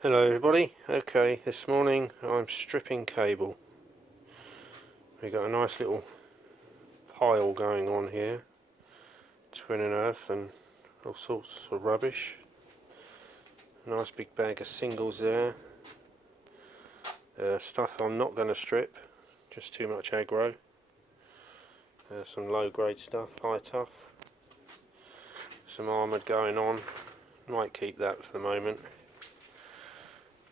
Hello everybody. Okay, this morning I'm stripping cable. We've got a nice little pile going on here, twin and earth and all sorts of rubbish. Nice big bag of singles there. Stuff I'm not going to strip, just too much aggro. Some low grade stuff, high tough. Some armoured going on, might keep that for the moment.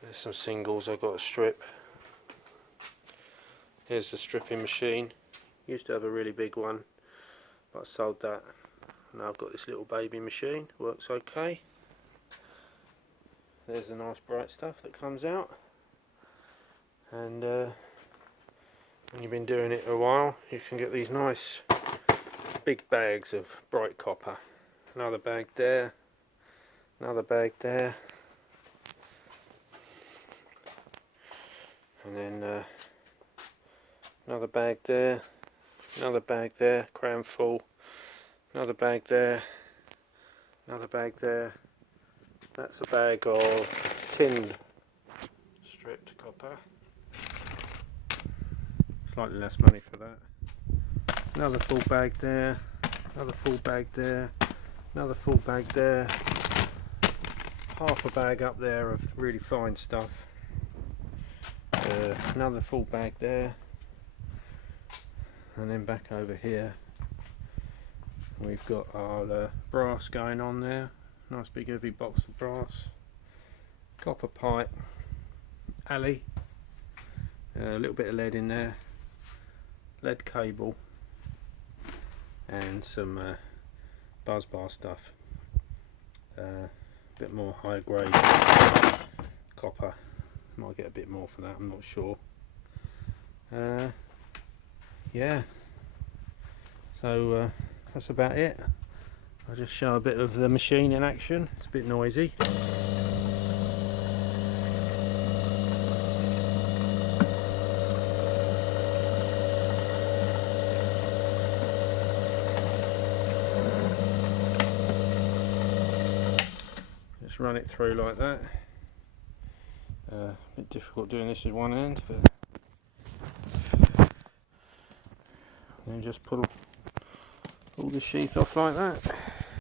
There's some singles I've got to strip. Here's the stripping machine. Used to have a really big one, but I sold that. Now I've got this little baby machine, works okay. There's the nice bright stuff that comes out. And when you've been doing it a while, you can get these nice big bags of bright copper. Another bag there, another bag there, and then another bag there, another bag there, cram full, another bag there, another bag there. That's a bag of tinned stripped copper. Slightly less money for that. Another full bag there, another full bag there, another full bag there, half a bag up there of really fine stuff, another full bag there, and then back over here we've got our brass going on there. Nice big heavy box of brass, copper pipe, alley, a little bit of lead in there, lead cable, and some buzz bar stuff. A bit more high grade copper. Might get a bit more for that, I'm not sure. Yeah, so that's about it. I'll just show a bit of the machine in action. It's a bit noisy. Just run it through like that. A bit difficult doing this with one hand, but then just pull the sheath off like that.